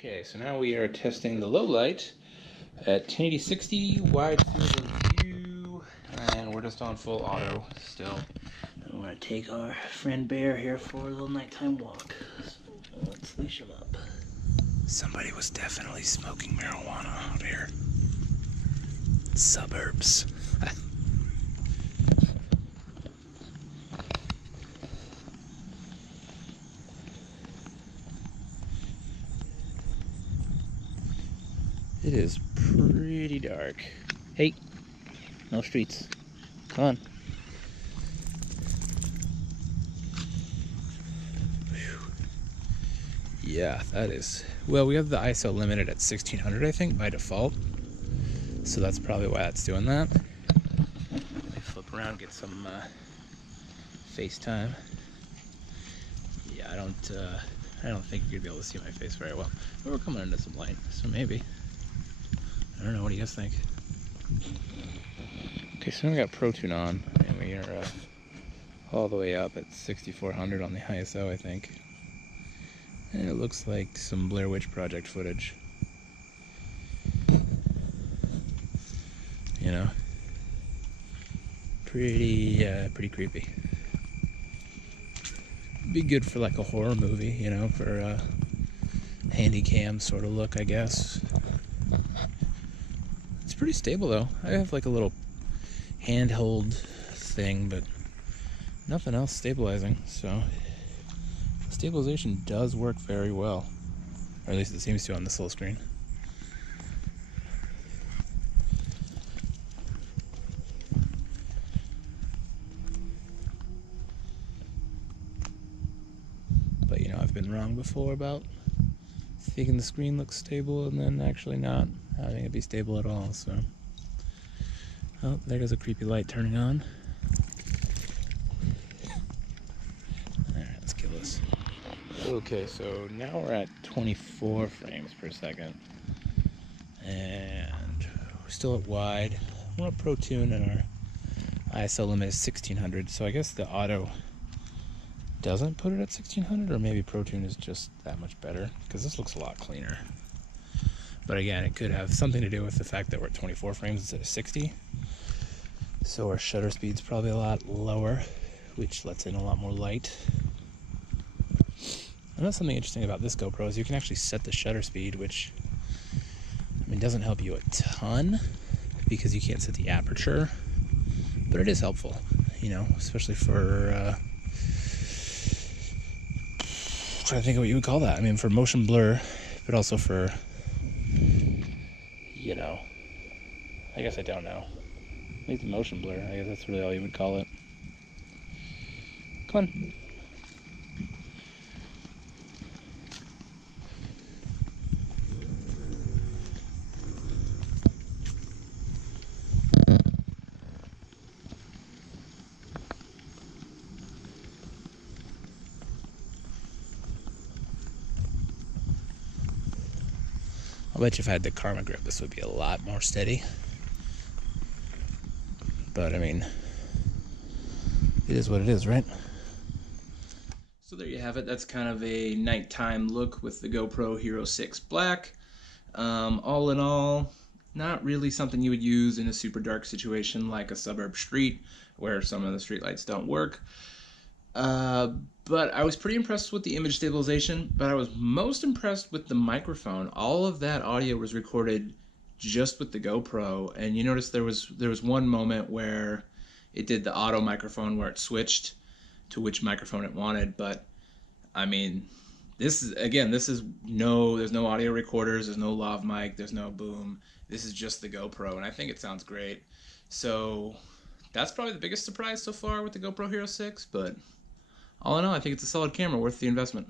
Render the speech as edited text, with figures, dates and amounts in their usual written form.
Okay, so now we are testing the low light at 1080-60 wide field of view, and we're just on full auto still. I'm gonna take our friend Bear here for a little nighttime walk. So let's leash him up. Somebody was definitely smoking marijuana out here. Suburbs. It is pretty dark. Hey, no streets. Come on. Yeah, that is... Well, we have the ISO limited at 1600, I think, by default. So that's probably why that's doing that. Let me flip around and get some FaceTime. Yeah, I don't think you're gonna be able to see my face very well. But we're coming into some light, so maybe. I don't know, what do you guys think? Okay, so we got Pro Tune on, and we are all the way up at 6400 on the ISO, I think. And it looks like some Blair Witch Project footage. You know? Pretty creepy. Be good for like a horror movie, you know, for a handy cam sort of look, I guess. It's pretty stable though. I have like a little handheld thing, but nothing else stabilizing, so stabilization does work very well, or at least it seems to on this little screen. But you know, I've been wrong before about thinking the screen looks stable and then actually not having it be stable at all, so. Oh, there goes a creepy light turning on. Alright, let's kill this. Okay, so now we're at 24 frames per second. And we're still at wide. We're at Pro Tune and our ISO limit is 1600, so I guess the auto doesn't put it at 1600, or maybe Pro Tune is just that much better, because this looks a lot cleaner. But again, it could have something to do with the fact that we're at 24 frames instead of 60. So our shutter speed's probably a lot lower, which lets in a lot more light. And that's something interesting about this GoPro is you can actually set the shutter speed, which, I mean, doesn't help you a ton because you can't set the aperture, but it is helpful, you know, especially for, trying to think of what you would call that. I mean, for motion blur, but also for, you know, I guess I don't know. Maybe motion blur, I guess that's really all you would call it. Come on. I'll bet you if I had the Karma grip, this would be a lot more steady. But, I mean, it is what it is, right? So there you have it. That's kind of a nighttime look with the GoPro Hero 6 Black. All in all, not really something you would use in a super dark situation like a suburb street where some of the street lights don't work. But I was pretty impressed with the image stabilization, but I was most impressed with the microphone. All of that audio was recorded just with the GoPro, and you notice there was one moment where it did the auto microphone where it switched to which microphone it wanted, but I mean, there's no audio recorders, there's no lav mic, there's no boom. This is just the GoPro, and I think it sounds great. So that's probably the biggest surprise so far with the GoPro Hero 6, but all in all, I think it's a solid camera worth the investment.